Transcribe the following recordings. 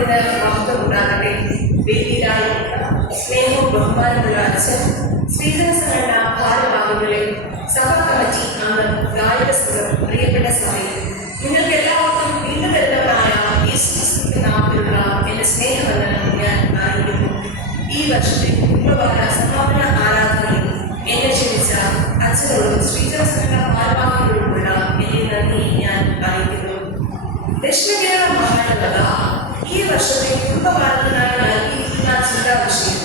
നാമത്തിന് മഹത്വം ഉണ്ടാകട്ടെ. വേദിയിലായിരുന്ന സ്നേഹവും ബഹുമാനമുള്ള അച്ഛൻ, സ്ത്രീജന സംഘടന ഭാരവാഹികളെ, സഭാ കമ്മിറ്റി അംഗം, ഗായക സംഘം, പ്രിയപ്പെട്ട സഭയിൽ നിങ്ങൾക്ക് എല്ലാവർക്കും വീണ്ടും വരുന്നവരായ യേശുക്രിസ്തുവിന്റെ നാമത്തിലുള്ള എന്റെ സ്നേഹവന്ദനം ഞാൻ അറിയിക്കുന്നു. ഈ വർഷത്തെ കുടുംബവാര സമാപന ആരാധനയിൽ എന്നെ ക്ഷണിച്ച അച്ഛനോടും സ്ത്രീജന സംഘടന ഭാരവാഹികളോടുമുള്ള എന്റെ നന്ദി ഞാൻ അറിയിക്കുന്നു. ദക്ഷിണ കേരള മഹാനഗര ഈ വർഷത്തെ കുടുംബവാരത്തിനായി നൽകിയിരിക്കുന്ന ചിന്താവിഷയം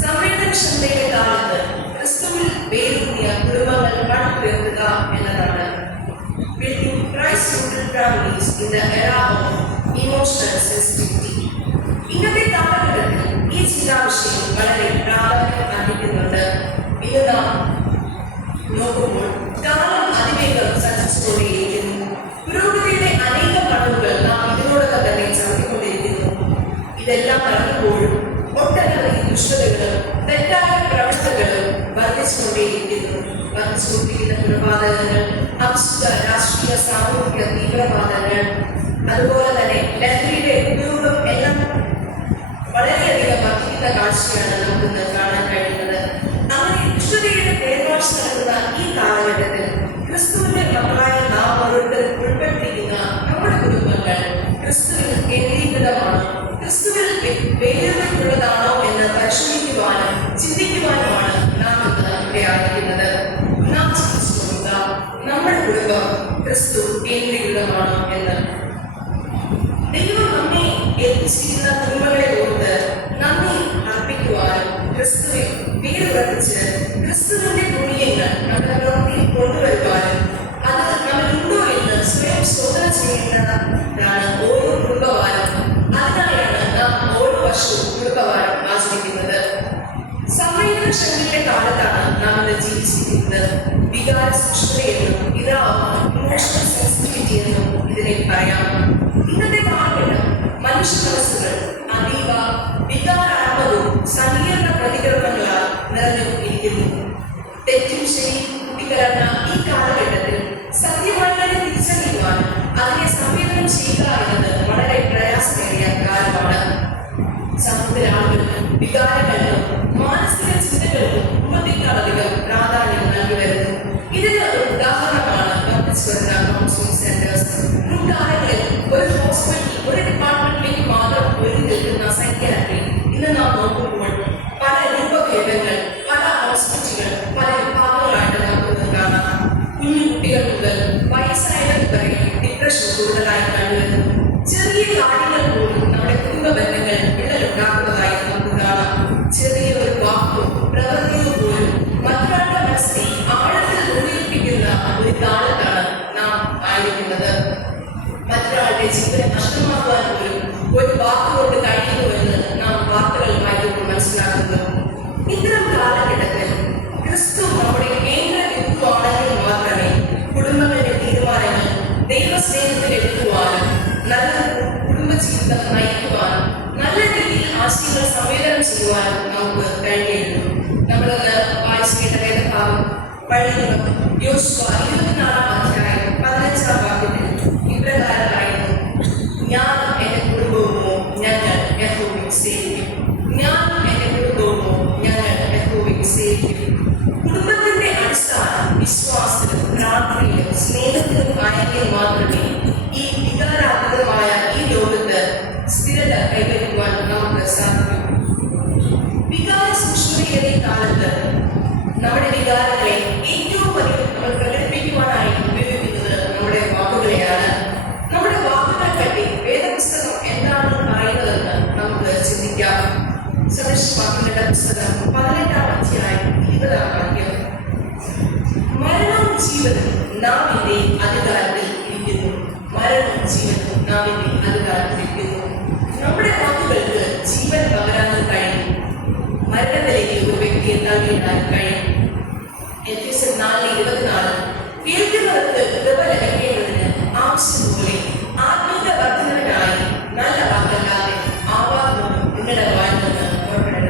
സംവേദനക്ഷമതയുടെ കാലത്ത് ക്രിസ്തുവിൽ വേരൂന്നിയ കുടുംബങ്ങൾ പണിതുയർത്തുക എന്നതാണ്. Building Christ-rooted families in the era of emotional sensitivity. ഇന്നത്തെ കാലഘട്ടത്തിൽ ഈ ചിന്താവിഷയം വളരെ പ്രാധാന്യം അർഹിക്കുന്നുണ്ട്. ഇന്ന് നാം നോക്കുമ്പോൾ കാലം അതിവേഗം സഞ്ചരിച്ചുകൊണ്ടേയിരിക്കുന്നു. പുരോഗതിയുടെ അനേകം കടവുകൾ നാം ഇതിനോടൊപ്പം തന്നെ ചവിട്ടിക്കൊണ്ടിരിക്കുന്നു. ഇതെല്ലാം നടക്കുമ്പോഴും ഒട്ടനവധി ദുഷ്ടതകളും തെറ്റായ പ്രവണതകളും വർദ്ധിച്ചുകൊണ്ടേയിരിക്കുന്നു. വർദ്ധിച്ചുകൊണ്ടിരിക്കുന്ന കൊലപാതകങ്ങൾ, അംശിക രാഷ്ട്രീയ സാമൂഹിക തീവ്രവാദങ്ങൾ, അതുപോലെ തന്നെ ലഹരിയുടെ ഉപയോഗം എല്ലാം വളരെയധികം വർദ്ധിക്കുന്ന കാഴ്ചയാണ് നമുക്കിന്ന് കാണാൻ കഴിയുന്നത്. അങ്ങനെ ദുഷ്ടതയുടെ പേർവാഴ്ച നടക്കുന്ന ഈ കാലഘട്ടത്തിൽ ക്രിസ്തുവിന്റെ മക്കളായ നാം ഓരോരുത്തരും ഉൾപ്പെട്ടിരിക്കുന്ന നമ്മുടെ കുടുംബങ്ങൾ ക്രിസ്തുവിൽ കേന്ദ്രീകൃതമാണോ, ക്രിസ്തുവിൽ വേരുകളുള്ളതാണോ എന്ന് പരിശോധിക്കുവാനും ചിന്തിക്കുവാനുമാണ് നാം ഇന്ന് ഇവിടെ ആയിരിക്കുന്നത്. നാം ചിന്തിച്ചു നോക്കുക, നമ്മുടെ കുടുംബം ക്രിസ്തു കേന്ദ്രീകൃതമാണോ എന്ന്. ദൈവം നമ്മെ ഏൽപ്പിച്ചിരിക്കുന്ന കുടുംബങ്ങളെ ഓർത്ത് നന്ദി അർപ്പിക്കുവാനും ക്രിസ്തുവെ വേരുറപ്പിച്ച് ക്രിസ്തുവിന്റെ മൂല്യങ്ങൾ നമ്മുടെ പ്രവൃത്തിയിൽ കൊണ്ടുവരുവാനും അത് നമ്മളുണ്ടോ എന്ന് സ്വയം ശോധന ചെയ്യേണ്ടതാണ് ഓരോ കുടുംബവാരം. അതിനായാണ് നാം ഓരോ വർഷവും കുടുംബവാരം ആചരിക്കുന്നത്. സംവേദനക്ഷമതയുടെ കാലത്താണ് നാം ഇന്ന് ജീവിച്ചിരിക്കുന്നത്. വികാര സൂക്ഷ്മതയെന്നും ഇമോഷണൽ സെൻസിറ്റിവിറ്റി എന്നും ഇതിനെ പറയാം. ഇന്നത്തെ കാലഘട്ടം മനുഷ്യ മനസ്സുകൾ അതീവ വികാരാത്മകവും സങ്കീർണ പ്രതികരണങ്ങളാൽ നിറഞ്ഞു ഇരിക്കുന്നു. തെറ്റും ശരിയും കൂട്ടിക്കലർന്ന ഈ കാലഘട്ടത്തിൽ സത്യമായി തിരിച്ചറിയുവാനും അതിനെ സംവേദനം ചെയ്യുക എന്നത് വളരെ പ്രയാസമേറിയ കാര്യമാണ്. സമൂഹത്തിലെ ആളുകൾക്ക് വികാരങ്ങൾക്കും മാനസിക ചിന്തകൾക്കും കുടുംബത്തെക്കാളധികം പ്രാധാന്യം നൽകി വരുന്നു. ഇതിന് ഒരു ഉദാഹരണമാണ് വർദ്ധിച്ചു വരുന്ന കൗൺസിലിംഗ് സെന്റേഴ്സ്. മുൻകാലങ്ങളിൽ ഒരു ഹോസ്പിറ്റൽ, ഒരു ഡിപ്പാർട്ട്മെന്റിലേക്ക് മാത്രം ഒരുങ്ങി നിൽക്കുന്ന സൈക്യാട്രി ഇന്ന് നാം നോക്കുമ്പോൾ പല രൂപഭേദങ്ങൾ, പല ഹോസ്പിറ്റലുകൾ, പല വിഭാഗങ്ങളായിട്ട് നമുക്ക് കാണാം. കുഞ്ഞു കുട്ടികൾ മുതൽ വയസ്സായവർ വരെ ഡിപ്രഷൻ കൂടുതലായി കണ്ടുവരുന്നു. ചെറിയ കാര്യങ്ങൾ പോലും നമ്മുടെ കുടുംബ ബന്ധങ്ങൾ വിള്ളലുണ്ടാക്കുന്നതായി നമുക്ക് കാണാം. ചെറിയ ഒരു വാക്കോ പ്രവൃത്തിയോ പോലും മറ്റൊരാളുടെ മനസ്സിനെ ആഴത്തിൽ മുറിയിപ്പിക്കുന്ന ഒരു കാലത്താണ് നാം ആയിരിക്കുന്നത്. മറ്റൊരാളുടെ ജീവൻ നഷ്ടമാക്കുവാൻ പോലും ഒരു വാക്കുകൊണ്ട് കഴിയുന്നുവെന്ന് നാം വാർത്തകൾ വായിക്കുമ്പോൾ മനസ്സിലാക്കുന്നു. ഇത്തരം കാലഘട്ടത്തിൽ ക്രിസ്തു നമ്മുടെ കേന്ദ്ര ബിന്ദുവാണെങ്കിൽ മാത്രമേ കുടുംബങ്ങളുടെ തീരുമാനങ്ങൾ ദൈവസ്നേഹത്തിൽ എടുക്കുവാനും നല്ല കുടുംബജീവിതം നയിക്കുവാനും നല്ല രീതിയിൽ ആശയങ്ങൾ സംവേദനം ചെയ്യുവാനും നമുക്ക് കഴിയുള്ളൂ. നമ്മളൊന്ന് വായിച്ചു കേട്ട വേദഭാഗം പഴയ യോശുവ 24-ാം അധ്യായം 15-ാം വാക്യത്തിൽ ഇപ്രകാരമായിരുന്നു: ഞാൻ എന്റെ കുടുംബവുമോ ഞങ്ങൾ യഹോവയെ സേവിക്കും. ഞാൻ എന്റെ കുടുംബവുമോ ഞങ്ങൾ യഹോവയെ സേവിക്കും. കുടുംബത്തിന്റെ അടിസ്ഥാനം വിശ്വാസത്തിലും പ്രാർത്ഥനയിലും സ്നേഹത്തിലും ആയെങ്കിൽ മാത്രമേ ഈ വികാരാത്മകമായ ഈ ലോകത്ത് സ്ഥിരത കൈവരിക്കുവാൻ നമുക്ക് സാധിക്കും. വികാര സൂക്ഷ്മതയുടെ കാലത്ത് നമ്മുടെ വികാരങ്ങളെ ഏറ്റവും അധികം നമ്മൾ പ്രകടിപ്പിക്കുവാനായി ഉപയോഗിക്കുന്നത് നമ്മുടെ വാക്കുകളെയാണ്. നമ്മുടെ വാക്കുകൾ പറ്റി വേദപുസ്തകം എന്താണ് പറയുന്നതെന്ന് നമുക്ക് ചിന്തിക്കാം. സദൃശവാക്യങ്ങളുടെ പുസ്തകം 18-ാം അധ്യായം 20-ാം വാക്യം: മരണവും ജീവനും നാവിന്റെ അധികാരത്തിൽ ഇരിക്കുന്നു. മരണവും ജീവനും നാവിന്റെ അധികാരത്തിൽ ഇരിക്കുന്നു. നമ്മുടെ വാക്കുകൾക്ക് ജീവൻ പകരാൻ കഴിയും. മരണത്തിലേക്ക് ഒരു വ്യക്തിയെ തള്ളിയിടാൻ കഴിയും. എഫെസ്യർ 4:24 കേൾക്കുന്നവർക്ക് കൃപ ലഭിക്കേണ്ടതിന് ആവശ്യപോലെ ആത്മീയ വർദ്ധനവിനായി നല്ല വാക്കല്ലാതെ ആവാദവും നിങ്ങളുടെ വായിൽ നിന്ന് പുറപ്പെടരുത്.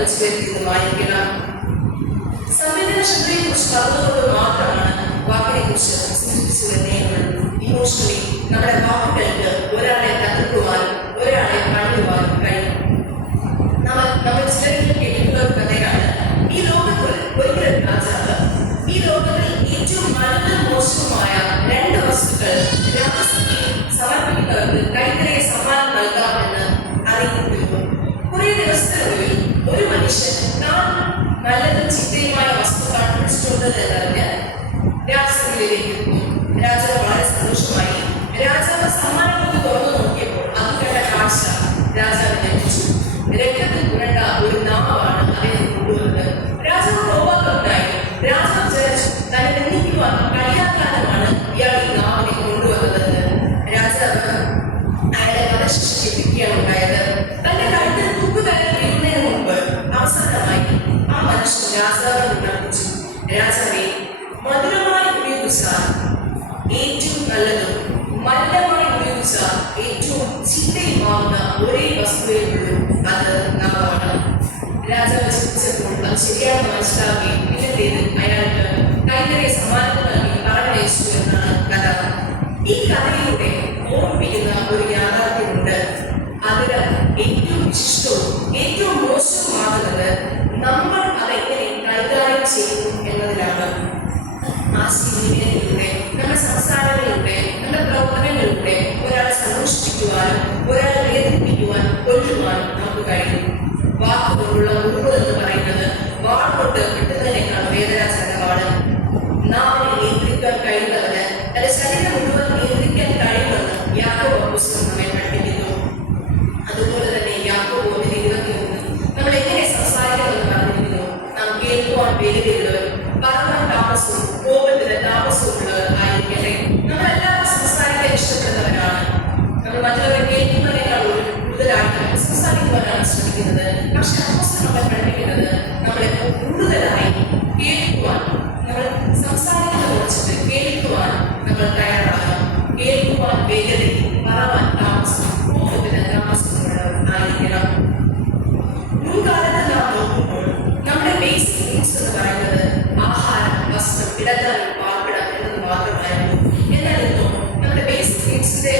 വെച്ച് വരുത്തിയതുമായിരിക്കണം. സംവേദനശക്തിയെ കുറിച്ച് പറഞ്ഞതുകൊണ്ട് മാത്രമാണ് വാക്കിനെ കുറിച്ച് സൂചിപ്പിച്ചു വരുന്നേയുള്ളൂ. ഇമോഷണലി നമ്മുടെ വാക്കുകൾക്ക് ഒരാളെ തകർക്കുവാനും ഒരാളെ പണിയുവാനും കഴിയും. നമ്മൾ ചിലരെങ്കിലും കേൾക്കുന്ന ഒരു കഥയാണ്, ഈ ലോകത്തിൽ ഒരിക്കലും രാജാവ് ഈ ലോകത്തിൽ ഏറ്റവും നല്ലതും മോശവുമായ 2 വസ്തുക്കൾ രാജസഭയിൽ സമർപ്പിക്കുന്നവർക്ക് കൈത്തറിയ സമ്മാനം നൽകാമെന്ന് അറിയിക്കുന്നു. കുറെ ദിവസത്തിനുള്ളിൽ ഒരു മനുഷ്യൻ താൻ നല്ലതും ചീത്തയുമായ വസ്തു കണ്ടുപിടിച്ചിട്ടുണ്ട് എന്നറിഞ്ഞ് രാജസഭയിലേക്ക് എത്തുന്നു. രാജാവ് വളരെ സന്തോഷമായി. രാജാവ് സമ്മാനങ്ങൾക്ക് തുറന്നു നോക്കിയപ്പോൾ അത് കണ്ട കാഴ്ച രാജാവിനെ ലഭിച്ചു. രക്തത്തിൽ പുരണ്ട ഒരു നാവാണ് അദ്ദേഹം കൊണ്ടുവന്നത്. രാജാവ് കോപാകുലനായി. രാജാവ് വിചാരിച്ചു തന്നെ നിന്ദിക്കുവാൻ കഴിയാക്കാനുമാണ് ഇയാൾ ഈ നാവിനെ കൊണ്ടുവന്നത്. രാജാവ് അയാളെ വധശിക്ഷ ലഭിക്കുകയാണ് ഉണ്ടായത്. തന്റെ കഴുത്തിൽ തൂക്കുതലയിൽ വീഴുന്നതിന് മുമ്പ് അവസാനമായി ആ മനുഷ്യൻ രാജാവിനെ ഉണർത്തിച്ചു. രാജാവെ, മധുരമായി ഉപയോഗിച്ചാൽ ഏറ്റവും നല്ലതും മലിനമായി ഉപയോഗിച്ചാൽ ഏറ്റവും ചീത്തയുമാവുന്ന ഒരേ വസ്തുവേ ഉള്ളൂ, അത് നാവാണ്. രാജാവ് ചിന്തിച്ചപ്പോൾ അത് ശരിയാണെന്ന് മനസ്സിലാക്കുകയും പിന്നത്തേത് അയാൾക്ക് കൈത്തറിയ സമ്മാനങ്ങൾ നൽകി പറഞ്ഞയച്ചു എന്നാണ് കഥ. ഈ കഥയിലൂടെ ഓർമ്മിപ്പിക്കുന്ന ഒരു യാഥാർത്ഥ്യമുണ്ട്. അതിന് ഏറ്റവും വിശിഷ്ടവും ഏറ്റവും മോശവുമാകുന്നത് നമ്മൾ അതെങ്ങനെ കൈകാര്യം ചെയ്യുന്നു എന്നതിലാണ്. ആശയവിനിമയത്തിലൂടെ, നമ്മുടെ സംസാരങ്ങളിലൂടെ, നമ്മുടെ പ്രവർത്തനങ്ങളിലൂടെ ഒരാളെ സന്തോഷിപ്പിക്കുവാനും ഒരാളെ വേദനിപ്പിക്കുവാനും കൊല്ലുവാനും നമുക്ക് കഴിയും. വാക്കുകൊണ്ടുള്ള മുറിവ് എന്ന് പറയുന്നത് വാളുകൊണ്ട് കിട്ടുന്നതിനേക്കാൾ വേദനാജനകമാണ്. നാവിനെ നിയന്ത്രിക്കാൻ കഴിയുന്നവന് തന്റെ ശരീരം മുഴുവൻ നിയന്ത്രിക്കാൻ കഴിയുമെന്ന് യാക്കോബ് പുസ്തകം നമ്മെ പഠിപ്പിക്കുന്നു. അതുപോലെ തന്നെ യാക്കോബ് 1:21 നമ്മൾ എങ്ങനെ സംസാരിക്കണമെന്ന് പറഞ്ഞിരിക്കുന്നു. നാം കേൾക്കുവാൻ വേദിയുള്ളവരും പറയാൻ താമസവും കോപത്തിന് താമസവും ഉള്ളവർ ആയിരിക്കട്ടെ. നമ്മളെല്ലാവരും സംസാരിക്കാൻ ഇഷ്ടപ്പെടുന്നവരാണ്. നമ്മൾ മറ്റുള്ളവരെ കേൾക്കുന്നതിനേക്കാൾ കൂടുതലായിട്ട് സംസാരിക്കുവാനാണ് ശ്രമിക്കുന്നത്. പക്ഷെ അപ്പോസ്തലൻ നമ്മളെ പഠിപ്പിക്കുന്നത് നമ്മളെ കൂടുതലായി കേൾക്കുവാൻ, നമ്മൾ സംസാരിക്കുന്നത് കുറിച്ചിട്ട് കേൾക്കുവാൻ നമ്മൾ തയ്യാറാകണം. കേൾക്കുവാൻ വേഗതയും പറയാൻ താമസം കോപത്തിന് താമസമുള്ളവർ ആയിരിക്കണം. മുൻകാലത്ത് നാം നോക്കുമ്പോൾ നമ്മുടെ ബേസിക് നീഡ്സ് എന്ന് പറയുന്നത് ആഹാരം, വസ്ത്രം, കിടക്കാനും പാർപ്പിടം എന്നത് മാത്രമായിരുന്നു. എന്നാൽ ഇന്നും നമ്മുടെ ബേസിക് നീഡ്സിന്റെ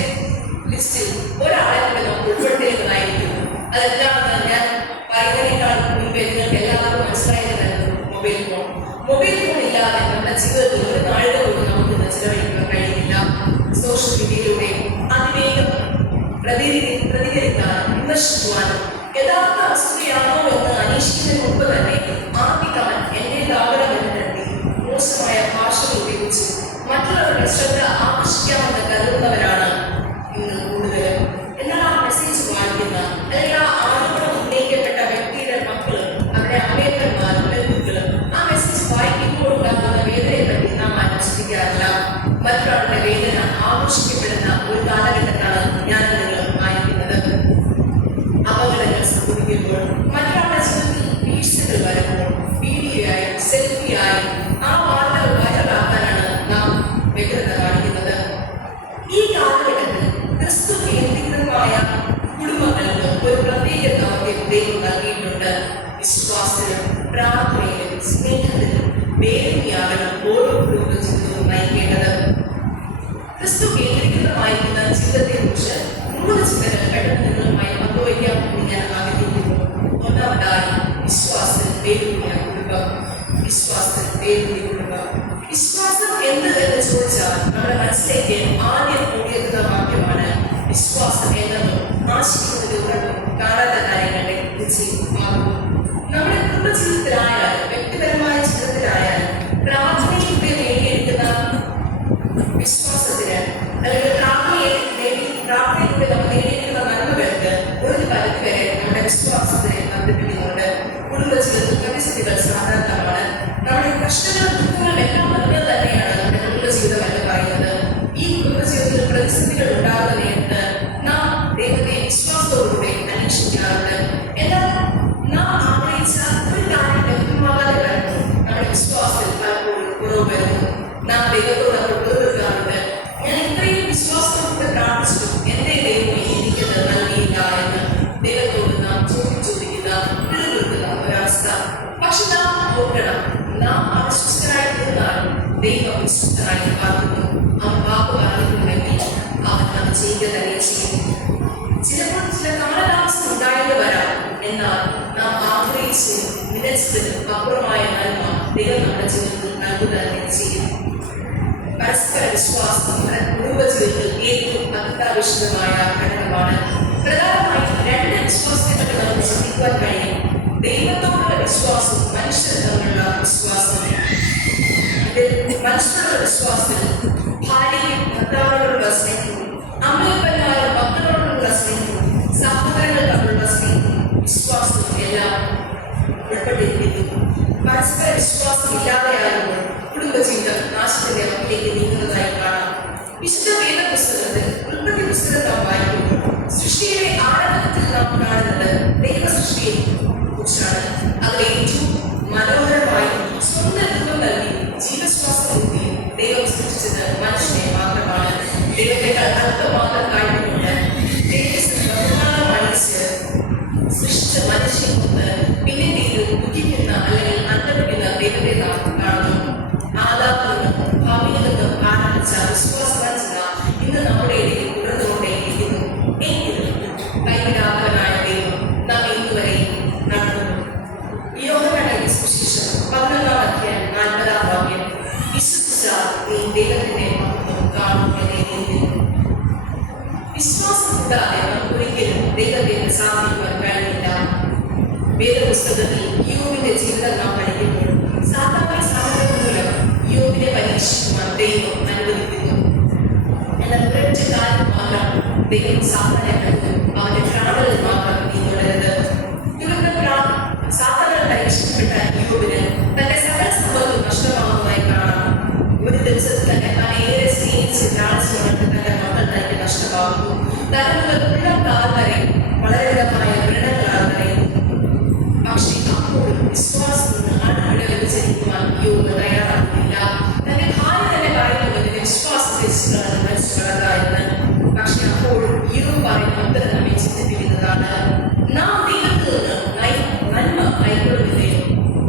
ലിസ്റ്റിൽ ഒരാളെ കൂടെ നമുക്ക് ഉൾപ്പെടുത്തേണ്ടതായിരിക്കുന്നു. അതെന്താണെന്ന് ഞാൻ പറയുന്നതിനേക്കാൾ മുൻപേ നിങ്ങൾക്ക് എല്ലാവർക്കും മനസ്സിലായതായിരുന്നു മൊബൈൽ ഫോൺ. മൊബൈൽ ഫോൺ ഇല്ലാതെ നമ്മുടെ ജീവിതത്തിൽ ഒരു നാഴിക പോലും നമുക്ക് ചിലവഴിക്കാൻ കഴിയുന്നില്ല. സോഷ്യൽ മീഡിയയിലൂടെ അതിവേഗം പ്രതികരിക്കാനും വിമർശിക്കുവാനും യഥാർത്ഥ വസ്തുതയാണോ എന്ന് അന്വേഷിക്കുന്നതിന് മുമ്പ് തന്നെ ആദ്യകാലം എന്നെ ദാവരമെന്ന് കരുതി മോശമായ ഭാഷകൾ ഉപയോഗിച്ച് മറ്റുള്ളവരുടെ ശ്രദ്ധ ആകർഷിക്കാമെന്ന് കരുതുന്നവരാണ് ഇന്ന് കൂടുതലും. എന്നാൽ ആ മെസ്സേജ് വായിക്കുന്ന അല്ലെങ്കിൽ ആ ആരോപണം ഉന്നയിക്കപ്പെട്ട വ്യക്തിയുടെ മക്കളും അവരുടെ അമ്മയപ്പന്മാരും ബന്ധുക്കളും ആ മെസ്സേജ് വായിക്കുമ്പോൾ ഉണ്ടാകുന്ന വേദനയെ പറ്റി നാം ആലോചിക്കാറില്ല. മറ്റൊരാളുടെ വേദന ആഘോഷിക്കപ്പെടുന്ന ഒരു കാലഘട്ടത്താണ് ഞാൻ നിങ്ങൾ വായിക്കുന്നത്. അപകടങ്ങൾ സംഭവിക്കുമ്പോൾ, മറ്റൊരാളുടെ ജീവിതത്തിൽ വീഴ്ചകൾ വരുമ്പോൾ വീഡിയോയായും സെൽഫിയായും ആ വാർത്തകൾ വൈറലാക്കാനാണ് നാം വ്യഗ്രത കാണിക്കുന്നത്. ഈ കാലഘട്ടത്തിൽ ക്രിസ്തു കേന്ദ്രീകൃതമായ കുടുംബങ്ങൾക്ക് ഒരു പ്രത്യേക ദൗത്യം ദൈവം നൽകിയിട്ടുണ്ട്. വിശ്വാസത്തിലും പ്രാർത്ഥനയിലും സ്നേഹത്തിലും വേദനയാകണം ഓരോ കുടുംബ ജീവിതവും നയിക്കേണ്ടത്. ക്രിസ്തു കേന്ദ്രീകൃതമായിരിക്കുന്ന ജീവിതത്തെക്കുറിച്ച് 3 ചിന്തകൾ പെട്ടെന്ന് നിങ്ങളുമായി പങ്കുവയ്ക്കാമെന്ന് ഞാൻ ആഗ്രഹിക്കുന്നു. ഒന്നാമതായി, വിശ്വാസത്തിൽ വേദനയ കുടുംബം. വിശ്വാസത്തിൽ വേദനയ കുടുംബം. വിശ്വാസം എന്ത് എന്ന് ചോദിച്ചാൽ നമ്മുടെ മനസ്സിലേക്ക് ആദ്യം ഓടിയെത്തുന്ന വാക്യമാണ് വിശ്വാസം എന്നതും ആശിക്കുന്നത് ഉറപ്പും കാണാത്ത കാര്യങ്ങളുടെ നിശ്ചയമാകുന്നു. നമ്മുടെ കുടുംബജീവിതത്തിലായാലും വ്യക്തിപരമായ ജീവിതത്തിലായാലും പ്രാർത്ഥനയിലൂടെ നേടിയെടുക്കുന്ന വിശ്വാസത്തിന് അല്ലെങ്കിൽ പ്രാർത്ഥനയിലൂടെ നമ്മൾ നേടിയെടുക്കുന്ന നന്മകൾക്ക് ഒരു പരിധി വരെ നമ്മുടെ വിശ്വാസത്തിനെ ബന്ധിപ്പിക്കുന്നുണ്ട്. കുടുംബജീവിതത്തിൽ പ്രതിസന്ധികൾ സാധാരണമാണ്. നമ്മുടെ പ്രശ്നങ്ങളും ദുഃഖങ്ങളും എല്ലാം നിറഞ്ഞത് തന്നെയാണ് നമ്മുടെ കുടുംബജീവിതം എന്ന് പറയുന്നത്. ഈ കുടുംബജീവിതത്തിൽ പ്രതിസന്ധികൾ ഉണ്ടാകുന്ന നേരത്ത് നാം ദൈവത്തെ വിശ്വാസത്തോടുകൂടി അന്വേഷിക്കാറുണ്ട്. എന്നാൽ നാം ആഗ്രഹിച്ച ഒരു കാര്യം ലഭ്യമാകാതെ വരുന്നു. നമ്മുടെ വിശ്വാസത്തിൽ പലപ്പോഴും കുറവ് വരുന്നു. നാം ദൈവത്തോട് കൊടുക്കാറുണ്ട്, ഞാൻ ഇത്രയും വിശ്വാസത്തോട് പ്രാർത്ഥിച്ചു, എന്റെ ദൈവം എനിക്കത് നൽകിയില്ല എന്ന് ദൈവത്തോട് നാം ചോദിക്കുന്ന പിടികൊടുക്കുന്ന ഓർക്കണം, നാം അവിശ്വസ്തനായി തീർന്നാൽ ദൈവം വിശ്വസ്തനായി കാക്കുന്നു. അവൻ വാക്ക് പറഞ്ഞിട്ടുണ്ടെങ്കിൽ അവൻ അത് ചെയ്യുക തന്നെ ചെയ്യും. ചിലപ്പോൾ ചില കാലതാമസം ഉണ്ടായെന്ന് വരാം. എന്നാൽ നാം ആഗ്രഹിച്ച് നിലച്ചതിന് അപ്പുറമായ നന്മ ദൈവം നമ്മുടെ ജീവിതത്തിൽ നൽകുക തന്നെ ചെയ്യും. പരസ്പര വിശ്വാസം നമ്മുടെ കുടുംബ ജീവിതത്തിൽ ഏറ്റവും അത്യാവശ്യമായ ഘടകമാണ്. പ്രധാനമായും രണ്ട് വിശ്വാസത്തെ പറ്റി നമുക്ക് ചിന്തിക്കുവാൻ കഴിയും. ദൈവത്തോടുള്ള വിശ്വാസം, മനുഷ്യർ തമ്മിലുള്ള വിശ്വാസം. മനുഷ്യരുടെ വിശ്വാസത്തിൽ ഭാര്യയും ഭർത്താവിനോടുള്ള സ്നേഹവും, അമ്മയപ്പന്മാരും മക്കളോടുള്ള സ്നേഹവും, സഹോദരങ്ങൾ തമ്മിലുള്ള സ്നേഹവും വിശ്വാസവും എല്ലാം ഉൾപ്പെട്ടിരിക്കുന്നു. പരസ്പര വിശ്വാസം ഇല്ലാതെയാകുമ്പോൾ കുടുംബജീവിതം നാശത്തിന്റെ വക്കിലേക്ക് നീങ്ങുന്നതായി കാണാം. വിശുദ്ധ വേദപുസ്തകത്തിൽ ഉൽപ്പത്തി പുസ്തകം നാം വായിക്കുമ്പോൾ സൃഷ്ടിയുടെ ആരംഭത്തിൽ നാം കാണുന്നത് ദൈവ സൃഷ്ടിയെ കുറിച്ചാണ്. അതിൽ ഏറ്റവും മനോഹരമായി സ്വന്തം രൂപം നൽകി ജീവശ്വാസം നൽകി ദൈവം സൃഷ്ടിച്ചത് മനുഷ്യനെ മാത്രമാണ്. ദൈവത്തെക്കാൾ അല്പമാത്രം കാഴ്ചയുണ്ട്. അണിച്ച് സൃഷ്ടിച്ച മനുഷ്യനെ പിന്നീട് ദുഃഖിക്കുന്ന അല്ലെങ്കിൽ അന്തരിക്കുന്ന ദൈവത്തെ നാം കാണുന്നു. ആദാമിൽ നിന്നും ഭാവിയിൽ നിന്നും ആരംഭിച്ച വിശ്വാസവഞ്ചന ഇന്ന് നമ്മുടെ ഇടയിൽ തുടർന്നുകൊണ്ടേയിരിക്കുന്നു. എങ്കിലും കൈവിടാത്തവനായ ദൈവം നാം ഇന്നുവരെ നടത്തുന്നു. യോഹന്നാന്റെ സുവിശേഷം 11-ാം അധ്യായം 40-ാം വാക്യം, വിശ്വസിച്ചാൽ നീ ദൈവത്തിന്റെ മഹത്വം കാണും എന്ന് എഴുതിയിരിക്കുന്നു. വിശ്വാസം കൂടാതെ നമുക്ക് ഒരിക്കലും ദൈവത്തെ സാധിക്കുവാൻ കഴിയില്ല. വേദപുസ്തകത്തിൽ യോബിന്റെ ജീവിതം നാം പഠിക്കുമ്പോൾ സാധാരണ സാഹചര്യം മൂലം യോബിനെ പരീക്ഷിക്കുവാൻ ദൈവം അനുവദിക്കുന്നു. എന്നാൽ ഒരൊറ്റ കാര്യം മാത്രം ദൈവം സാധാരണ നൽകും, അവന്റെ പ്രാണനിൽ മാത്രം നീ തുടരുത്. സാധാരണ പരീക്ഷിക്കപ്പെട്ട യോബിന് തന്റെ സകല സമ്പത്തും നഷ്ടമാകുന്നതായി കാണാം. ഒരു ദിവസത്തിൽ തന്നെ താനേറെ സ്നേഹിച്ച് ലാളിച്ചുകൊണ്ട് തന്റെ മക്കൾ തനിക്ക് നഷ്ടമാകുന്നു. തലമുള്ള കാൽ വരെ വളരെവിധമായ വ്രണങ്ങളാൽ നിറയുന്നു. പക്ഷേ അപ്പോഴും വിശ്വാസത്തിന് ആളുകളെ വ്യതിചരിക്കുവാൻ യോബ് തയ്യാറാകുന്നില്ല. തന്റെ ഭാര്യ തന്നെ പറയുന്നത് വിശ്വാസത്തെ മനസ്സിലാകാമെന്ന്. പക്ഷെ അപ്പോഴും യോബ് പറയുന്ന ഉത്തരം നമ്മെ ചിന്തിപ്പിക്കുന്നതാണ്. നാം ദൈവത്തിൽ നിന്ന് നന്മ കൈക്കൊള്ളുന്നില്ലയോ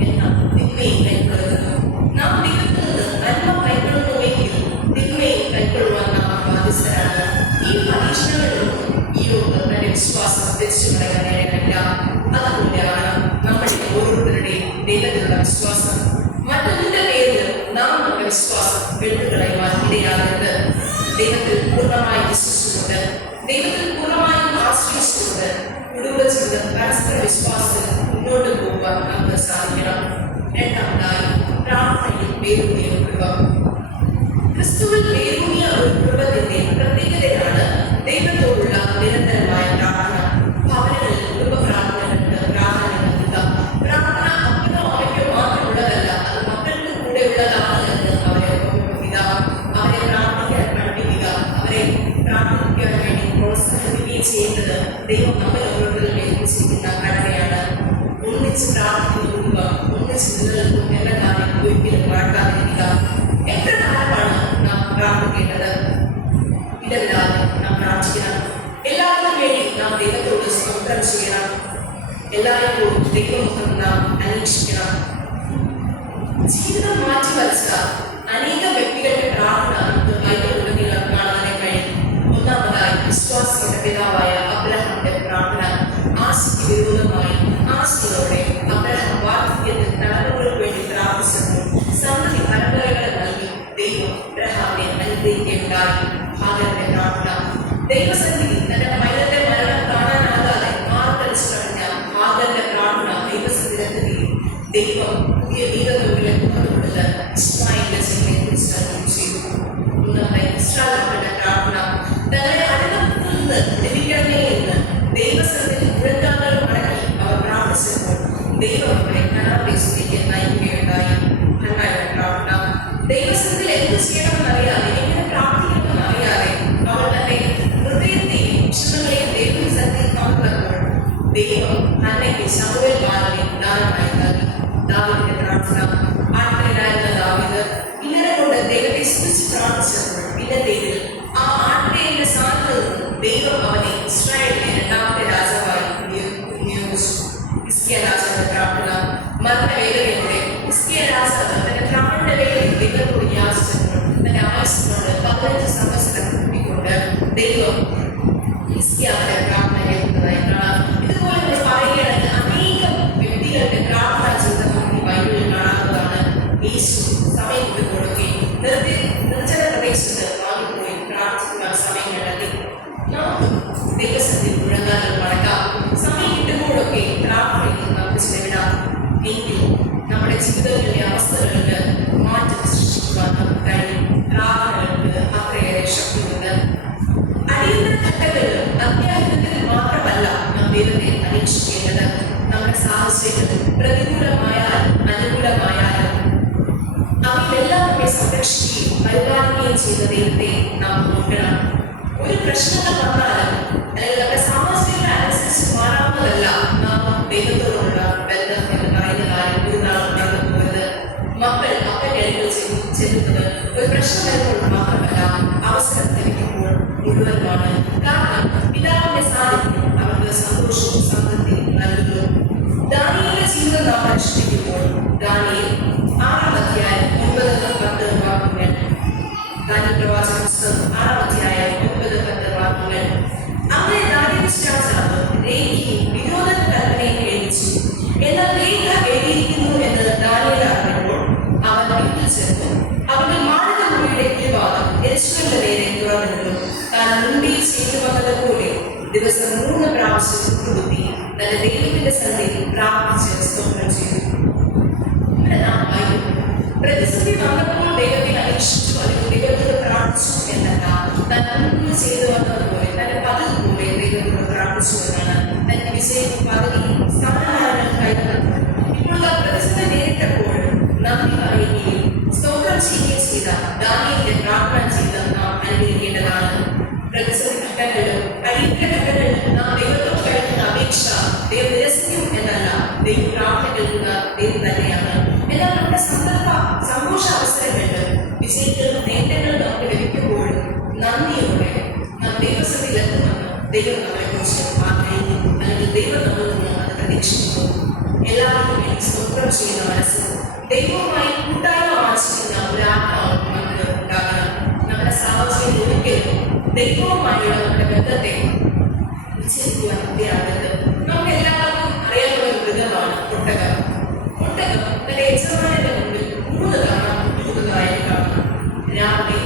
എന്നാൽ തിന്മയും കൈക്കൊള്ളുന്നു. നാം ദൈവത്തിൽ നിന്ന് നന്മ കൈക്കൊള്ളുന്നുവെങ്കിൽ തിന്മയും കൈക്കൊള്ളുവാൻ നാം ബാധ്യസ്ഥരാണ്. ഈ പരീക്ഷണങ്ങളിലൊന്നും യോബ് തന്റെ വിശ്വാസം തിരിച്ചു കളയാനിടയില്ല. അതുകൊണ്ടാണ് നമ്മുടെ ഓരോരുത്തരുടെയും ദൈവത്തിലുള്ള വിശ്വാസം. മറ്റൊന്നിന്റെ പേരിൽ നാം നമ്മുടെ വിശ്വാസം വെട്ടുകളയുവാൻ ഇടയാകരുത്. ദൈവത്തിൽ പൂർണ്ണമായി വിശ്വസിച്ചുകൊണ്ട്, ദൈവത്തിൽ പൂർണ്ണമായും ആശ്രയിച്ചുകൊണ്ട് കുടുംബജീവിതം പരസ്പര വിശ്വാസത്തിൽ മുന്നോട്ട് പോകുവാൻ നമുക്ക് സാധിക്കണം. രണ്ടാമതായി പ്രാർത്ഥനയിൽ വേരൂന്നിയ കുടുംബം. ക്രിസ്തുവിൽ വേരൂന്നിയ ഒരു കുടുംബത്തിന്റെ പ്രത്യേകതയാണ് ദൈവത്തോടുള്ള നിരന്തരമായ പ്രാർത്ഥന. ഭവനങ്ങളിൽ കുടുംബ പ്രാർത്ഥനകൾക്ക് പ്രാധാന്യം നൽകുക. പ്രാർത്ഥന അപ്പനോ അമ്മയ്ക്കോ മാത്രമുള്ളതല്ല, അത് മക്കൾക്ക് കൂടെ ഉള്ളതാണ് എന്ന് അവരെ ഓർമ്മിപ്പിക്കുക. അവരെ പ്രാർത്ഥിക്കാൻ പഠിപ്പിക്കുക. അവരെ പ്രാർത്ഥിക്കാൻ വേണ്ടി പ്രോത്സാഹിപ്പിക്കുകയും ചെയ്യുന്നത് ദൈവം നമ്മൾ ഓരോരുത്തരും ഏൽപ്പിച്ചിരിക്കുന്ന കടമയാണ്. ഒന്നിച്ച് പ്രാർത്ഥിക്കുന്ന കുടുംബം ഒന്നിച്ച് നിലനിൽക്കും എന്ന കാര്യം ഒരിക്കലും മറക്കാതിരിക്കുക. എത്ര കാലമാണ് നാം പ്രാർത്ഥിക്കേണ്ടത്? ഇടവിടാതെ നാം പ്രാർത്ഥിക്കണം. എല്ലാവർക്കും വേണ്ടി നാം ദൈവത്തോട് സ്തോത്രം ചെയ്യണം. എല്ലായ്പ്പോഴും ദൈവമുഖം നാം അന്വേഷിക്കണം. ജീവിതം മാറ്റിവരച്ച അനേക വ്യക്തികളുടെ പ്രാർത്ഥന നമുക്ക് ബൈബിളിലുടനീളം കാണാൻ കഴിയും. ഒന്നാമതായി വിശ്വാസിയുടെ പിതാവായ അബ്രഹാമിന്റെ പ്രാർത്ഥന. ആശയ്ക്ക് വിരോധമായി ആശയോടെ അബ്രഹാം വാർദ്ധക്യത്തിൽ തലമുറകൾക്ക് വേണ്ടി പ്രാർത്ഥിച്ചപ്പോൾ സന്തതി പരമ്പരകളെ നൽകി ദൈവം അബ്രഹാമിനെ അനുഗ്രഹിക്കുകയുണ്ടായി. ഹാഗറിന്റെ പ്രാർത്ഥന. ദൈവസന്നിധി തന്റെ മൈനത്തെ മരണം കാണാനാകാതെ മാർഗടിച്ചു കഴിഞ്ഞ ഹാഗറിന്റെ പ്രാർത്ഥന ദൈവസന്നിധിയിലെത്തുകയും ദൈവം പുതിയ വീരതോടെ മുഖത്തുകൊടുത്ത് ഇസ്മായിലിന്റെ ജീവിതത്തെ കുറിച്ച് നൽകുകയും ചെയ്തു. മൂന്നാമത്തെ ഇസ്രായേലിന്റെ പ്രാർത്ഥന. തങ്ങളെ അടക്കത്തിൽ നിന്ന് ലഭിക്കണമേ എന്ന് ദൈവസന്നിധിയിൽ മുഴങ്കാലുകൾ മടങ്ങി അവർ പ്രാർത്ഥിച്ചപ്പോൾ ദൈവം അവരെ കനാൻ ദേശത്തേക്ക് നയിക്കുകയുണ്ടായി. ഹന്നായുടെ പ്രാർത്ഥന. ദൈവസന്നിധിയിൽ എന്ത് ചെയ്യണമെന്നറിയാതെ, എങ്ങനെ പ്രാർത്ഥിക്കണമെന്ന് അറിയാതെ അവൾ തന്റെ ഹൃദയത്തെയും വിഷമങ്ങളെയും ദൈവസന്നിധിയിൽ പങ്കുവെക്കുമ്പോൾ ദൈവം ഹന്നയ്ക്ക് ശമൂവേൽ ബാലനെ ദാനമായി നൽകി. ദാവീദിന്റെ പ്രാർത്ഥന. ആട്ടിടയനായിരുന്ന ദാവീദ് ഇങ്ങനെ കൊണ്ട് ദൈവത്തെ സ്തുതിച്ച് പ്രാർത്ഥിച്ചപ്പോൾ പിന്നത്തേതിൽ ആ ആട്ടിടയന്റെ സ്ഥാനത്ത് നിന്ന് ദൈവം അവനെ ഇസ്രായേലിലെ രണ്ടാമത്തെ രാജാവായി നിയോഗിച്ചു. ഹിസ്കിയ രാജാവിന്റെ പ്രാർത്ഥന. മരണവേദനയോടെ ഹിസ്കിയ രാജാവ് തന്റെ പ്രാണന്റെ വേലയിൽ ദൈവത്തോട് യാചിച്ചപ്പോൾ തന്റെ ആയുസ്സിനോട് 15 സംവത്സരം കൂട്ടിക്കൊണ്ട് ദൈവം ഹിസ്കിയാവിന്റെ പ്രാർത്ഥന കേൾക്കുന്നതായി കാണാം. ഇതുപോലെ നമ്മൾ പറയുകയാണെങ്കിൽ അനേകം വ്യക്തികളുടെ പ്രാർത്ഥനാ ജീവിതം നമുക്ക് ബൈബിളിൽ കാണാവുന്നതാണ്. യേശു സമയം കിട്ടുമ്പോഴൊക്കെ നിർജ്ജന പ്രദേശത്ത് വാങ്ങിപ്പോയി പ്രാർത്ഥിക്കുവാൻ സമയം കണ്ടെത്തി. നമുക്ക് ദൈവസന്നിധിയിൽ മുഴങ്ങാൻ മടക്കാം. സമയം കിട്ടുമ്പോഴൊക്കെ പ്രാർത്ഥനയിൽ നമുക്ക് ചെലവിടാം. എങ്കിൽ നമ്മുടെ ജീവിതങ്ങളിലെ അവസ്ഥകൾക്ക് മാറ്റം സൃഷ്ടിക്കുവാൻ നമുക്ക് കഴിയും. പ്രാർത്ഥനകൾക്ക് അത്രയേറെ ശക്തിയുണ്ട്. അടിയന്തര ഘട്ടങ്ങളിലും അത്യാഹിതത്തിൽ മാത്രമല്ല നാം ദൈവത്തെ അന്വേഷിക്കേണ്ടത്. നമ്മുടെ സാഹചര്യങ്ങൾ പ്രതികൂലമായാലും അനുകൂലമായാലും അവയിലെല്ലാം നമ്മെ സംരക്ഷിക്കുകയും പരിപാലിക്കുകയും ചെയ്ത ദൈവത്തെ നാം നോക്കണം. ഒരു പ്രശ്നങ്ങൾ വന്നാലും അല്ലെങ്കിൽ നമ്മുടെ സാഹചര്യങ്ങൾ അനുസരിച്ച് മാറാവുന്നതല്ല നാം ദൈവത്തോടുള്ള ബന്ധം എന്ന് പറയുന്ന കാര്യം ഒരു നാളും മറന്നു പോകരുത്. മക്കൾ അപ്പൻ്റെ അടുക്കൽ ചെല്ലുന്നത് ഒരു പ്രശ്നം വരുമ്പോൾ മാത്രമല്ല, അവസരം ലഭിക്കുമ്പോൾ മുഴുവനുമാണ്. കാരണം പിതാവിന്റെ സാന്നിധ്യം അവർക്ക് സന്തോഷവും സമൃദ്ധിയും നൽകുന്നു. ദാനിയേലിന്റെ ജീവിതം നാം പരിശോധിക്കുമ്പോൾ ദാനിയേൽ 6-ാം അധ്യായം 9-10 വാക്യങ്ങൾ, ദാനിയേൽ പ്രവാചക പുസ്തകം 6-ാം അധ്യായം 9-10 വാക്യങ്ങൾ. അങ്ങനെ ദാരിയസ് രാജാവ് രേഖയും വിരോധന കൽപ്പനയും എഴുതിച്ചു. എന്നാൽ രേഖ എഴുതിയിരിക്കുന്നു എന്ന് ദാനിയേൽ അറിഞ്ഞപ്പോൾ അവൻ വീട്ടിൽ ചെന്നു അവന്റെ മാളികമുറിയുടെ ഇരുഭാഗം യെരൂശലേമിന്റെ നേരെ തുറന്നിരുന്നു. താൻ മുൻപേ ചെയ്തു വന്നതുപോലെ ദിവസം 3 പ്രാവശ്യം മുട്ടുകുത്തി തന്റെ ദൈവത്തിന്റെ സന്നിധിയിൽ പ്രാർത്ഥിച്ച് സ്തോത്രം ചെയ്തു. ഇവിടെ നാം വായിക്കുന്നു, പ്രതിസന്ധി വന്നപ്പോൾ ദൈവത്തെ അന്വേഷിച്ചു അല്ലെങ്കിൽ ദൈവത്തോട് പ്രാർത്ഥിച്ചു എന്നല്ല, താൻ മുൻപ് ചെയ്തു വന്നതുപോലെ തന്റെ പതിവ് പോലെ ദൈവത്തോട് പ്രാർത്ഥിച്ചു എന്നാണ്. തന്റെ വിജയവും പദവിയും സ്ഥാനമാനങ്ങൾ കൈവന്നു. ഇപ്പോൾ ആ പ്രതിസന്ധി നേരിട്ടപ്പോൾ നന്ദി പറയുകയും സ്തോത്രം ചെയ്യുകയും ചെയ്ത ദാനിയേലിന്റെ പ്രാർത്ഥനാ ജീവിതം നാം അനുകരിക്കേണ്ടതാണ്. പ്രതിസന്ധി ഘട്ടങ്ങളിലും അടിയന്തര ഘട്ടങ്ങളിലും നാം ദൈവത്തോട് കഴിക്കുന്ന അപേക്ഷ ദൈവം നിരസിക്കും എന്നല്ല, ദൈവം പ്രാർത്ഥന കേൾക്കുന്ന ദൈവം തന്നെയാണ്. എന്നാൽ നമ്മുടെ സന്തോഷ അവസരങ്ങളിൽ വിജയങ്ങളും നേട്ടങ്ങളും നമുക്ക് ലഭിക്കുമ്പോഴും നന്ദിയോടെ നാം ദൈവസന്നിധിയിൽ എത്തുമെന്ന് ദൈവം നമ്മളെക്കുറിച്ച് ആഗ്രഹിക്കുന്നു, അല്ലെങ്കിൽ ദൈവം നമ്മളിൽ നിന്ന് അത് പ്രതീക്ഷിക്കുന്നു. എല്ലാവർക്കും വേണ്ടി സ്തോത്രം ചെയ്യുന്ന മനസ്സ്, ദൈവവുമായി കൂട്ടായ്മ ആവശ്യിക്കുന്ന ഒരു ആത്മാവ് നമുക്ക് ഉണ്ടാകണം. നമ്മുടെ സാഹചര്യം ഒരിക്കലും ദൈവവുമായുള്ള നമ്മുടെ ബന്ധത്തെ വിച്ഛേദിക്കുവാൻ ഇടയാകരുത്. നമുക്ക് എല്ലാവർക്കും അറിയാവുന്ന ഒരു മൃഗമാണ് ഒട്ടകം. ഒട്ടകം തന്റെ യജമാനന്റെ മുമ്പിൽ 3 തവണ മുട്ടുകുന്നതായി കാണാം. രാവിലെ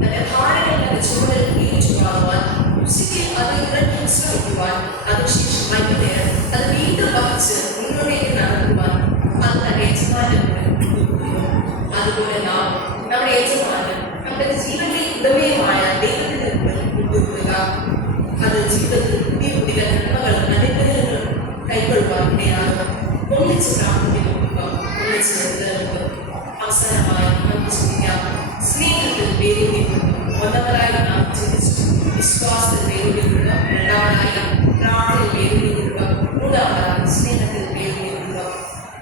തന്റെ ഭാരങ്ങൾ തന്റെ ചുമടിൽ ഏറ്റുവാങ്ങുവാൻ, ഉച്ചയ്ക്ക് അത് ഇറക്കി വിശ്രമിക്കുവാൻ, അതിനുശേഷം വൈകുന്നേരം അത് വീണ്ടും വഹിച്ച് മുന്നോട്ടേക്ക് നടക്കുവാൻ അത് തന്റെ യജമാനന്റെ മുമ്പിൽ മുട്ടുകുന്നു. അതുപോലെ നാം നമ്മുടെ യജമാനൻ നമ്മുടെ ജീവന്റെ ഉടമയുമായ ദൈവത്തിന്റെ മുമ്പിൽ മുട്ടുകുക. അത് ജീവിതത്തിൽ പുതിയ പുതിയ നന്മകളും അനുഗ്രഹങ്ങളും കൈക്കൊള്ളുവാൻ ഇടയാകും. ഒന്നിച്ച് പ്രാർത്ഥിക്കുന്നു, ഒന്നിച്ച് നിലനിൽക്കും. അവസാനമായി നമുക്ക് ചിന്തിക്കാം, സ്നേഹത്തിൽ വേരൂന്നിക്കുന്നു. ഒന്നാമതായി നാം ചിന്തിച്ചു വിശ്വാസത്തിൽ വേരൂന്നിക്കുക, രണ്ടാമതായി പ്രാർത്ഥനയിൽ വേരൂന്നിക്കുക, മൂന്നാമതായി സ്നേഹത്തിൽ വേരൂന്നിക്കുക.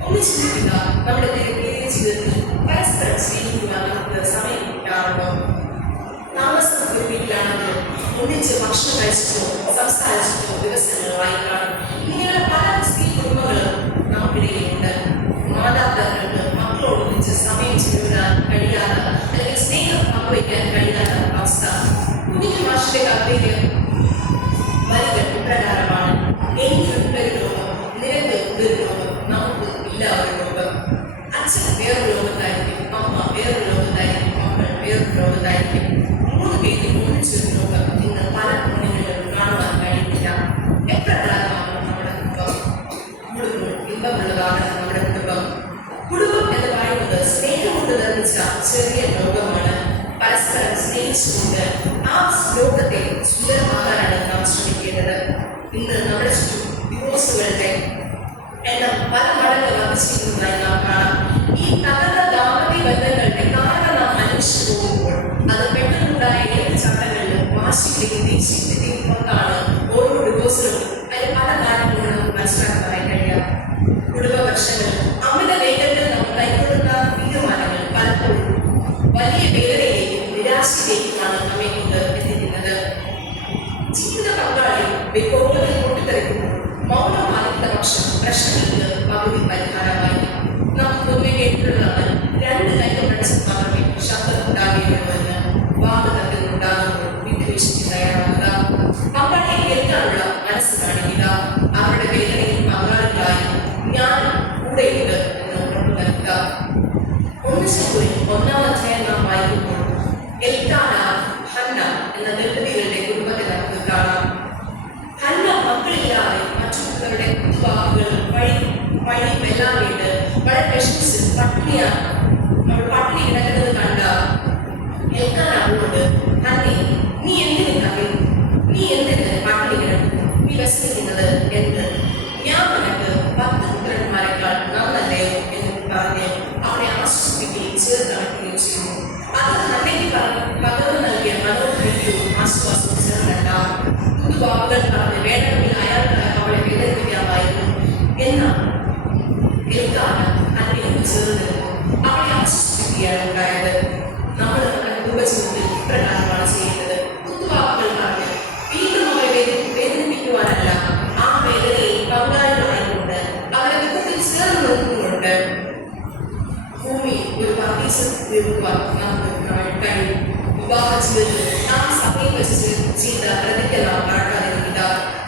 ഒന്ന് ചിന്തിക്കുക, നമ്മുടെ ദൈനംദിന ജീവിതത്തിൽ പരസ്പരം സ്നേഹിക്കുവാൻ നമുക്ക് സമയം കിട്ടാറുണ്ടോ? താമസം ഒരു വീട്ടിലാണെങ്കിൽ ഒന്നിച്ച് ഭക്ഷണം കഴിച്ചിട്ടോ സംസാരിച്ചിട്ടോ ദിവസങ്ങളായി കാണും. ഇങ്ങനെയുള്ള പല സ്ത്രീ കുടുംബങ്ങളും നമുക്കിടയിലുണ്ട്. മാതാപിതാക്കൾക്ക് മക്കളോടൊന്നിച്ച് സമയം ചെലവിടാൻ കഴിയാത്ത അല്ലെങ്കിൽ സ്നേഹം പങ്കുവയ്ക്കാൻ കഴിയാത്ത അവസ്ഥ. കുഞ്ഞു ഭാഷയുടെ കവിതയിൽ വരികൾ ഇപ്രകാരമാണ്: എനിക്ക് ഒരു ലോകം, നിനക്ക് ഒരു ലോകം, നമുക്ക് ഇല്ല ഒരു ലോകം. അച്ഛൻ വേറൊരു ലോകത്തായിരിക്കും, അമ്മ വേറൊരു ലോകത്തായിരിക്കും, മക്കൾ വേറൊരു ലോകത്തായിരിക്കും. 3 പേരും ഒന്നിച്ചൊരു ലോകം ഇന്ന് പല കോണുകളിലും കാണുവാൻ കഴിയുന്നില്ല. എപ്രകാരമാണ് നമ്മുടെ കുടുംബം? ഇമ്പമുള്ളതാണ് നമ്മുടെ കുടുംബം. കുടുംബം എന്ന് പറയുന്നത് സ്നേഹം കൊണ്ട് നിർമ്മിച്ച ചെറിയ ലോകമാണ്. പരസ്പരം സ്നേഹിച്ചുകൊണ്ട് ആ ലോകത്തെ സുന്ദരമാക്കാനാണ് നാം ശ്രമിക്കേണ്ടത്. ഇന്ന് നമ്മുടെ ചുറ്റും ഡിവോഴ്സുകളുടെ എണ്ണം പല മടങ്ങ് വർദ്ധിച്ചിരിക്കുന്നതായി നാം കാണാം. ഈ തകർന്ന ദാമ്പത്യ ബന്ധങ്ങളുടെ കാരണം നാം അന്വേഷിച്ചു പോകുമ്പോൾ അത് പെട്ടെന്നുണ്ടായ ചട്ടങ്ങളിലും വാശികളെയും ദേശീയതയും പുറത്താണ് ഓരോ ഡിവോഴ്സിലും അതിന് പല കാര്യങ്ങളും നമുക്ക് മനസ്സിലാക്കാനായി കഴിയാം. കുടുംബ പ്രശ്നങ്ങൾ അമിത വേഗത്തിൽ നാം കൈക്കൊള്ളുന്ന തീരുമാനങ്ങൾ പലപ്പോഴും വലിയ വേദനയിലേക്കും നിരാശയിലേക്കുമാണ് നമ്മെ കൊണ്ട് എത്തിക്കുന്നത്. ജീവിത പങ്കാളി വികോപത്തിൽ പൊട്ടിത്തെറിക്കുമ്പോൾ മൗനം പാലിക്കുന്ന പക്ഷം പ്രശ്നങ്ങൾക്ക് പകുതി പരിഹാരമായി. നാം പൊതുവെ കേട്ടുള്ള വളരെ വിഷമിച്ച് പട്ടിണിയാണ്. നമ്മൾ പട്ടിണി കിടക്കുന്നത് കണ്ട കേൾക്കാൻ അവളോട്, തന്നെ നീ എന്തിനു കരയുന്നു? നീ എന്തിന് പട്ടിണി കിടക്കുന്നു? നീ വിഷമിക്കുന്നത് എന്ത്? ഞാൻ നിനക്ക് 10 പുത്രന്മാരെക്കാൾ നന്നല്ലയോ എന്ന് പറഞ്ഞ് അവളെ ആശ്വസിപ്പിക്കുകയും ചേർത്തണക്കുകയും ചെയ്യുന്നു. അത് അന്നേക്ക് പകർന്നു നൽകിയ മനോധൈര്യവും ആശ്വാസവും ചെറുതല്ല. പുതുവാക്കുകൾ പറഞ്ഞ് വേണമെങ്കിൽ അയാൾക്ക് അവളെ വേദനിപ്പിക്കാമായിരുന്നു. എന്നാൽ കേൾക്കാന് അന്നെ ഒന്ന് ചേർന്ന് അവളെ ആശ്വസിപ്പിക്കുകയാണ് ഉണ്ടായത്. നമ്മൾ നമ്മുടെ കുടുംബജീവിതത്തിൽ ഇപ്രകാരമാണ് ചെയ്യുന്നത്. പുതുവാക്കുകൾ പറഞ്ഞ് വീണ്ടും അവരെ വേദനിപ്പിക്കുവാനല്ല, ആ വേദനയിൽ പങ്കാളികളായിക്കൊണ്ട് അവരെ ദുഃഖത്തിൽ ചേർന്ന് നിൽക്കുന്നുണ്ട്. ഭൂമി ഒരു പർദീസം തീർക്കുവാൻ നമുക്ക് കഴിയും. വിവാഹ ജീവിതത്തിൽ നാം സഭയിൽ വെച്ച് ചെയ്ത പ്രതിജ്ഞ നാം മറക്കാതിരിക്കുക.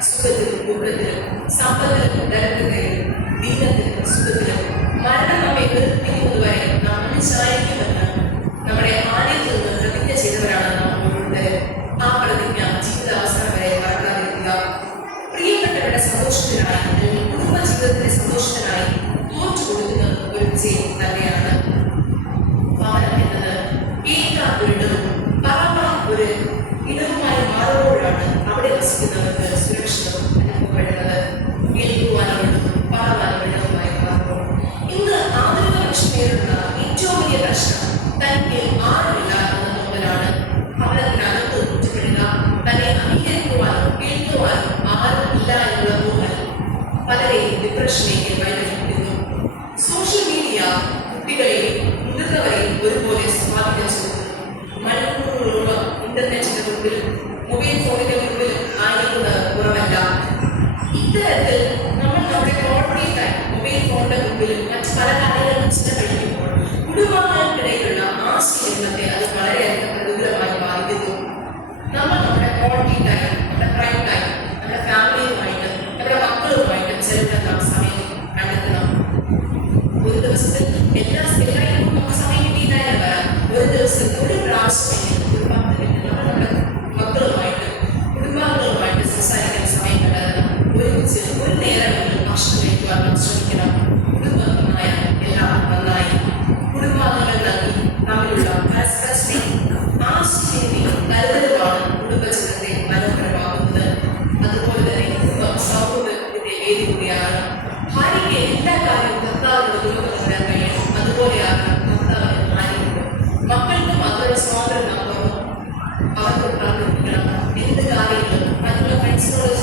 സുഖത്തിലും ദുഃഖത്തിലും സമ്പത്തിലും ദരിദ്രതയിലും ദീനത്തിലും സുഖത്തിലും മരണം നമ്മെ വേർപിരിക്കുന്നതുവരെ നാം അനുശാസിക്കുമെന്ന് നമ്മുടെ ആദ്യത്തിൽ നിന്ന് പ്രതിജ്ഞ ചെയ്തവരാണ് നാം ഓരോരുത്തരും. ആ പ്രതിജ്ഞ ജീവിതാവസാനം വരെ മറക്കാതിരിക്കുക. പ്രിയപ്പെട്ടവരുടെ സന്തോഷത്തിനായി അല്ലെങ്കിൽ കുടുംബ ജീവിതത്തിന്റെ സന്തോഷത്തിനായി തോറ്റു കൊടുക്കുന്നത് ഒരു വിജയം തന്നെയാണ്. ഭവനം എന്നത് ഏകാഗ്രതയും പറമ്പ ഒരു ഇടവുമായി മാറുമ്പോഴാണ് അവിടെ വസിക്കുന്നവർക്ക് സുരക്ഷിതവും അനുഭവപ്പെടുന്നത്. കേൾക്കുവാനുള്ളതും പാടാനുള്ളതുമായി മാറുമ്പോൾ ഇന്ന് ആധുനിക മനുഷ്യൻ നേരിടുന്ന ഏറ്റവും വലിയ പ്രശ്നം തനിക്ക് ആരുമില്ല എന്ന തോന്നലാണ്. ഭവനത്തിനകത്ത് ഒറ്റപ്പെടുക, തന്നെ അംഗീകരിക്കുവാനോ കേൾക്കുവാനോ ആരും ഇല്ല എന്നുള്ള തോന്നൽ പലരെയും ഡിപ്രഷനിലേക്ക് വഴിതെളിക്കുന്നു. സോഷ്യൽ മീഡിയ കുട്ടികളെയും മുതിർന്നവരെയും ഒരുപോലെ സ്വാധീനം ചെലുത്തുന്നു. മണിക്കൂറുകളോളം ഇന്റർനെറ്റിന്റെ മുമ്പിലും മൊബൈൽ ഫോണിന്റെ മുമ്പിലും ആയിരിക്കുന്നത് കുറവല്ല. ഇത്തരത്തിൽ നമ്മൾ നമ്മുടെ കോർപ്പറേറ്റ് ടൈം മൊബൈൽ ഫോണിന്റെ മുമ്പിലും മറ്റ് പല കാര്യങ്ങളും ചിലവഴിക്കുമ്പോൾ കുടുംബങ്ങൾക്കിടയിലുള്ള ആശയബന്ധത്തെ അത് വളരെയധികം പ്രതികൂലമായി ബാധിക്കുന്നു. നമ്മൾ നമ്മുടെ ക്വാളിറ്റി ടൈം, നമ്മുടെ പ്രൈം ടൈം നമ്മുടെ ഫാമിലിയുമായിട്ട് നമ്മുടെ മക്കളുമായിട്ട് ചെലവിടാൻ സമയം കണ്ടെത്തണം. ഒരു ദിവസത്തിൽ എല്ലാവർക്കും നമുക്ക് സമയം കിട്ടിയിട്ടായാലും വരാം. ഒരു ദിവസത്തിൽ ഒരു പ്രാവശ്യമെങ്കിലും ഒരു 10 മിനിറ്റ് നമ്മൾ നമ്മുടെ മക്കളുമായിട്ട് കുടുംബാംഗങ്ങളുമായിട്ട് സംസാരിക്കാൻ സമയം കണ്ടെത്തണം. ഒരുമിച്ച് ഒരു നേരമെങ്കിലും ഭക്ഷണം കഴിക്കുവാൻ ശ്രമിക്കണം. കുടുംബം നന്നായാൽ എല്ലാം നന്നായി. കുടുംബാംഗങ്ങൾ നൽകി തമ്മിലുള്ള പരസ്പര സ്നേഹം, ആശയവിനിമയം, കരുതലുമാണ് കുടുംബജീവിതത്തെ മനോഹരമാകുന്നത്. അതുപോലെ തന്നെ കുടുംബം സൗഹൃദത്തിന്റെ വേദി കൂടിയാണ്. ഭാര്യയ്ക്ക് എല്ലാ കാര്യവും ഭർത്താവിനോട് കുടുംബത്തിന് കഴിയണം. അതുപോലെയാണ് ഭർത്താവിന് ഭാര്യയുണ്ട്. മക്കൾക്ക് മക്കളുടെ സ്വാതന്ത്ര്യം നമുക്ക് അവർക്ക് പ്രാർത്ഥിക്കണം. എന്ത് കാര്യങ്ങളും മറ്റുള്ള ഫ്രണ്ട്സിനോട്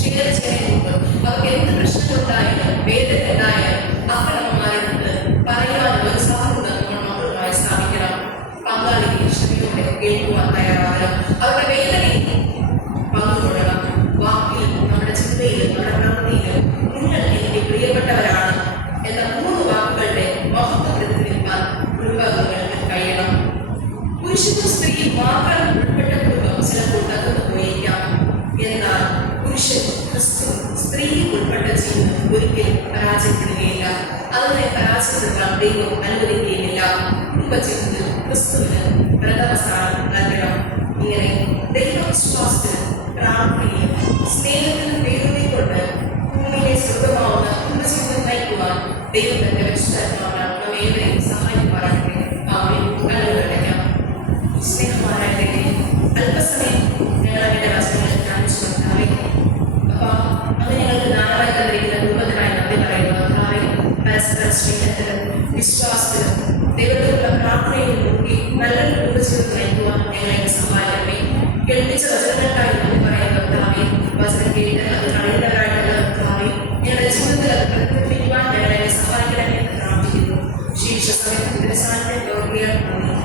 ഷെയർ ചെയ്യുന്നുണ്ട്. അവർക്ക് എന്ത് പ്രശ്നങ്ങളുണ്ടായാലും വേദന ഉണ്ടായാലും അപ്പനമ്മമാരോട് പറയുവാനുള്ള ഒരു സൗഹൃദം നമ്മൾ മക്കളുമായി സ്ഥാപിക്കണം. പങ്കാളിക്ക് ക്ഷമയോടെ കേൾക്കുവാൻ തയ്യാറാകണം. അവരുടെ വേദനയിൽ പങ്കുകൊള്ളണം. വാക്കിലും നമ്മുടെ ചിന്തയിലും നമ്മുടെ പ്രവൃത്തിയിലും നിങ്ങൾ എനിക്ക് പ്രിയപ്പെട്ടവരാണ് എന്ന 3 വാക്കുകളുടെ മഹത്വം പ്രതിഫലിക്കാൻ കുടുംബാംഗങ്ങൾക്ക് കഴിയണം. പുരുഷനും സ്ത്രീയും മാത്രം ഉൾപ്പെട്ട കുടുംബം ചിലപ്പോൾ തകർന്നു പോയിരിക്കാം. എന്നാൽ പുരുഷൻ ക്രിസ്തു സ്ത്രീയും ഉൾപ്പെട്ട ജീവിതം ഒരിക്കലും പരാജയപ്പെടുകയില്ല. അതിനെ പരാജയപ്പെടുത്താൻ ദൈവം അനുവദിക്കുകയില്ല. കുടുംബജീവിതത്തിൽ ക്രിസ്തുവിന് പ്രഥമ സ്ഥാനം നൽകണം. ഇങ്ങനെ ദൈവവിശ്വാസത്തിനും പ്രാർത്ഥനയും സ്നേഹത്തിനും വേദനയെക്കൊണ്ട് ഭൂമിയിലെ സ്വർഗമാവുന്ന കുടുംബജീവിതം നയിക്കുവാൻ ദൈവം തന്റെ പരിശുദ്ധാത്മാവിനാൽ നമ്മേവരെയും സഹായിക്കുവാനാകട്ടെ. ആമേൻ. കണ്ണുകളടയ്ക്കാം. സ്നേഹമാനായ അല്പസമയം ഞങ്ങൾ അവരുടെ വചനങ്ങൾ ധ്യാനിച്ചു വന്നാവേ. അപ്പോൾ അത് ഞങ്ങൾക്ക് ധാരാളമായി തന്നിരിക്കുന്ന കുടുംബത്തിനായി നന്ദി പറയുന്നു. കർത്താവേ, പരസ്പര സ്നേഹത്തിലും വിശ്വാസത്തിലും ദൈവത്തിലുള്ള പ്രാർത്ഥനയിലും നോക്കി നല്ലൊരു കുടുംബജീവിതം നയിക്കുവാൻ ഞങ്ങളെ സഹായിക്കണമേ. കേൾപ്പിച്ച വചനങ്ങൾക്കായി നന്ദി പറയുന്ന കർത്താവേ, വചനം കേട്ട് അത് കളയുന്നവരായിട്ടുള്ള കർത്താവേ, ഞങ്ങളുടെ ജീവിതത്തിൽ അത് പ്രതിഫലിക്കുവാൻ ഞങ്ങളെ സഹായിക്കണമെന്ന് പ്രാർത്ഥിക്കുന്നു. ശീർഷ സമയത്ത് സാന്നിധ്യം പ്രവർത്തിയാൽ നന്ദി.